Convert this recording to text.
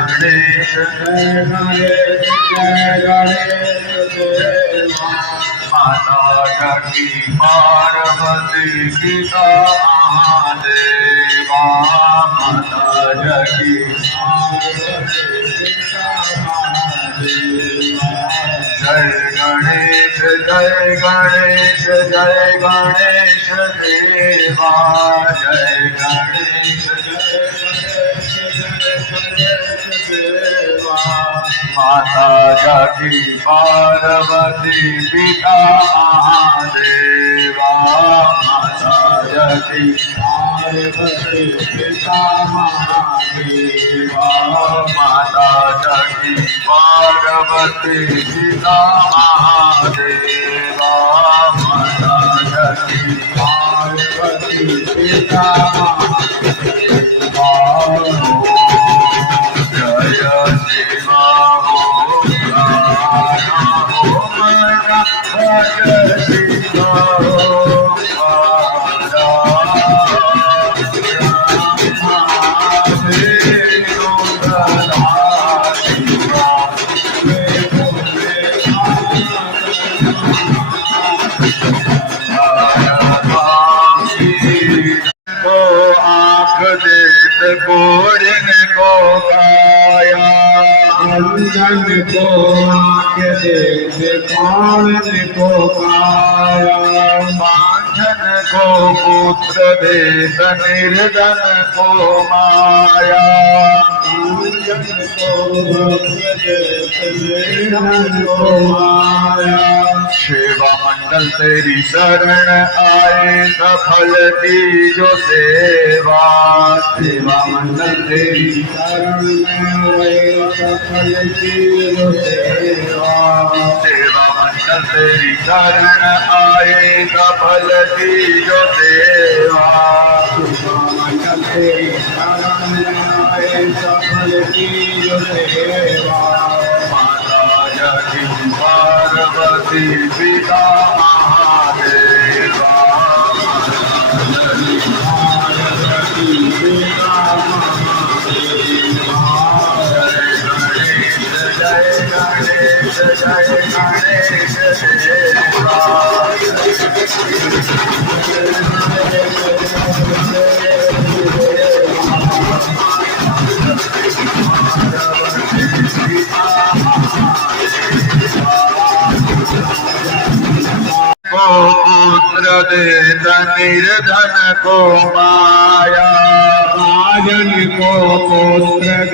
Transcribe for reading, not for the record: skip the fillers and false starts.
गणेश जय गणेश जय गणेश देवा माता जगी पार्वती पिता महादेवा माता जगी पार्वती पिता महादेवा जय गणेश जय गणेश जय गणेश देवा जय गणेश जय गणेश देवा माता जगी पार्वती पिता महादेवा माता जगी पार्वती पिता महादेवा माता जगी पार्वती पिता महादेवा माता जगी पार्वती पिता महादेवा जय शिवा हो जय शिवा कोड़न को गाया अंजन को आँख दे कान को काया बांधन को पुत्र दे निर्धन को माया अंजन को भक्त दे निर्धन को माया सेवा मंडल तेरी शरण आए सफल की जो सेवा सेवा मंडल तेरी शरण में आए सफल की जो सेवा सेवा मंडल तेरी शरण आए सफल की जो सेवा सेवा मंडल तेरी शरण में आए सफल की जो सेवा जगी पार्वती पिता महादेवा जगी पार्वती पिता महादेवा जय गणेश जय गणेश देवा को पुत्र दे निर्धन को माया राजन को पुत्र